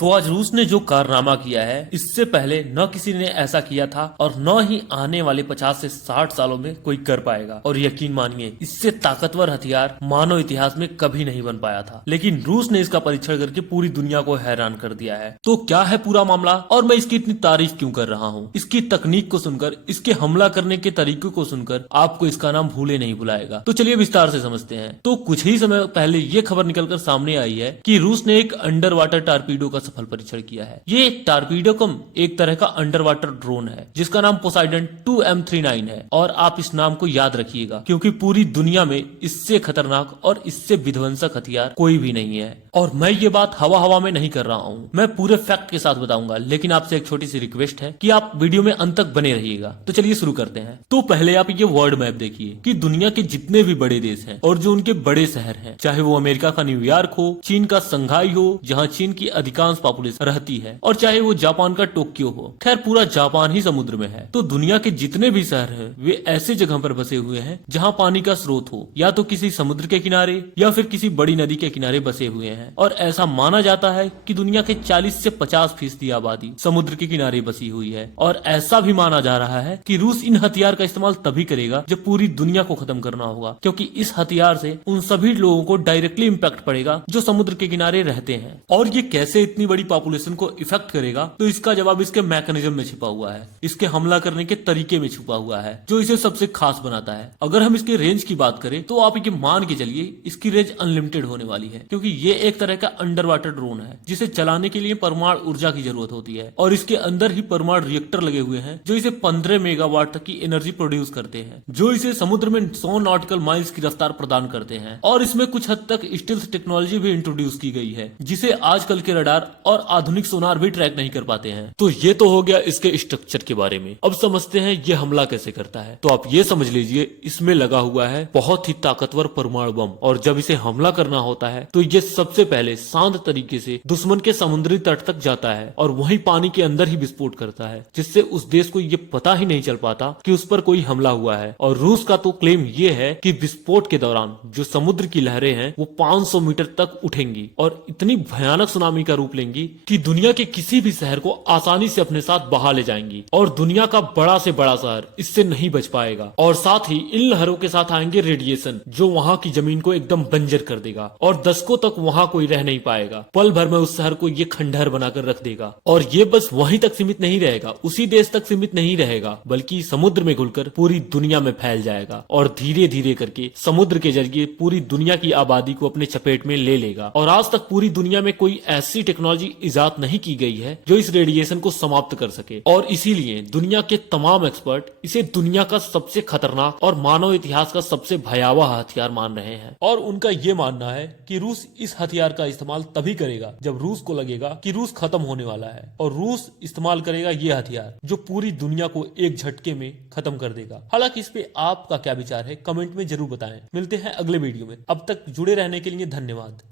तो आज रूस ने जो कारनामा किया है, इससे पहले न किसी ने ऐसा किया था और न ही आने वाले 50 से 60 सालों में कोई कर पाएगा। और यकीन मानिए, इससे ताकतवर हथियार मानव इतिहास में कभी नहीं बन पाया था, लेकिन रूस ने इसका परीक्षण करके पूरी दुनिया को हैरान कर दिया है। तो क्या है पूरा मामला और मैं इसकी इतनी तारीफ क्यों कर रहा हूँ? इसकी तकनीक को सुनकर, इसके हमला करने के तरीके को सुनकर आपको इसका नाम भूले नहीं भुलाएगा। तो चलिए विस्तार से समझते हैं। तो कुछ ही समय पहले ये खबर निकलकर सामने आई है कि रूस ने एक अंडर वाटर टारपीडो का सफल परीक्षण किया है। ये टारपीडो कम एक तरह का अंडर वाटर ड्रोन है जिसका नाम पोसाइडन 2M39 है। और आप इस नाम को याद रखिएगा क्योंकि पूरी दुनिया में इससे खतरनाक और इससे विध्वंसक हथियार कोई भी नहीं है। और मैं ये बात हवा हवा में नहीं कर रहा हूँ, मैं पूरे फैक्ट के साथ बताऊंगा, लेकिन आपसे एक छोटी सी रिक्वेस्ट है कि आप वीडियो में अंत तक बने रहिएगा। तो चलिए शुरू करते हैं। तो पहले आप ये वर्ल्ड मैप देखिए कि दुनिया के जितने भी बड़े देश हैं और जो उनके बड़े शहर हैं, चाहे वो अमेरिका का न्यूयॉर्क हो, चीन का संघाई हो जहाँ चीन की अधिकांश पॉपुलेशन रहती है, और चाहे वो जापान का टोक्यो हो, खैर पूरा जापान ही समुद्र में है। तो दुनिया के जितने भी शहर हैं वे ऐसे जगह पर बसे हुए हैं जहाँ पानी का स्रोत हो, या तो किसी समुद्र के किनारे या फिर किसी बड़ी नदी के किनारे बसे हुए हैं। और ऐसा माना जाता है कि दुनिया के 40 से 50% आबादी समुद्र के किनारे बसी हुई है। और ऐसा भी माना जा रहा है कि रूस इन हथियार का इस्तेमाल तभी करेगा जब पूरी दुनिया को खत्म करना होगा, क्योंकि इस हथियार से उन सभी लोगों को डायरेक्टली इम्पैक्ट पड़ेगा जो समुद्र के किनारे रहते हैं। और ये कैसे इतनी बड़ी पॉपुलेशन को इफेक्ट करेगा, तो इसका जवाब इसके मैकेनिज्म में छिपा हुआ है, इसके हमला करने के तरीके में छुपा हुआ है, जो इसे सबसे खास बनाता है। अगर हम इसके रेंज की बात करें तो आप ये मान के चलिए इसकी रेंज अनलिमिटेड होने वाली है, क्योंकि ये एक तरह का अंडर वाटर ड्रोन है जिसे चलाने के लिए परमाणु ऊर्जा की जरूरत होती है। और इसके अंदर ही परमाणु रिएक्टर लगे हुए हैं जो इसे 15 मेगावाट तक की एनर्जी प्रोड्यूस करते हैं, जो इसे समुद्र में 100 नॉटिकल माइल्स की रफ्तार प्रदान करते हैं। और इसमें कुछ हद तक स्टील्थ टेक्नोलॉजी भी इंट्रोड्यूस की गई है जिसे आजकल के रडार और आधुनिक सोनार भी ट्रैक नहीं कर पाते हैं। तो ये तो हो गया इसके स्ट्रक्चर के बारे में। अब समझते हैं ये हमला कैसे करता है। तो आप ये समझ लीजिए इसमें लगा हुआ है बहुत ही ताकतवर परमाणु बम, और जब इसे हमला करना होता है तो ये सबसे पहले शांत तरीके से दुश्मन के समुद्री तट तक जाता है और वहीं पानी के अंदर ही विस्फोट करता है, जिससे उस देश को ये पता ही नहीं चल पाता कि उस पर कोई हमला हुआ है। और रूस का तो क्लेम ये है कि विस्फोट के दौरान जो समुद्र की लहरें हैं वो 500 मीटर तक उठेंगी और इतनी भयानक सुनामी का रूप लेंगी कि दुनिया के किसी भी शहर को आसानी से अपने साथ बहा ले जाएंगी, और दुनिया का बड़ा से बड़ा शहर इससे नहीं बच पाएगा। और साथ ही इन लहरों के साथ आएंगे रेडिएशन, जो वहाँ की जमीन को एकदम बंजर कर देगा और दशकों तक वहाँ कोई रह नहीं पाएगा। पल भर में उस शहर को ये खंडहर बनाकर रख देगा। और ये बस वहीं तक सीमित नहीं रहेगा, उसी देश तक सीमित नहीं रहेगा, बल्कि समुद्र में घुलकर पूरी दुनिया में फैल जाएगा और धीरे धीरे करके समुद्र के जरिए पूरी दुनिया की आबादी को अपने चपेट में ले लेगा। और आज तक पूरी दुनिया में कोई ऐसी टेक्नोलॉजी इजाद नहीं की गई है जो इस रेडिएशन को समाप्त कर सके। और इसीलिए दुनिया के तमाम एक्सपर्ट इसे दुनिया का सबसे खतरनाक और मानव इतिहास का सबसे भयावह हथियार मान रहे हैं। और उनका ये मानना है कि रूस इस हथियार का इस्तेमाल तभी करेगा जब रूस को लगेगा कि रूस खत्म होने वाला है, और रूस इस्तेमाल करेगा ये हथियार जो पूरी दुनिया को एक झटके में खत्म कर देगा। हालांकि इस पे आपका क्या विचार है कमेंट में जरूर बताएं। मिलते हैं अगले वीडियो में, अब तक जुड़े रहने के लिए धन्यवाद।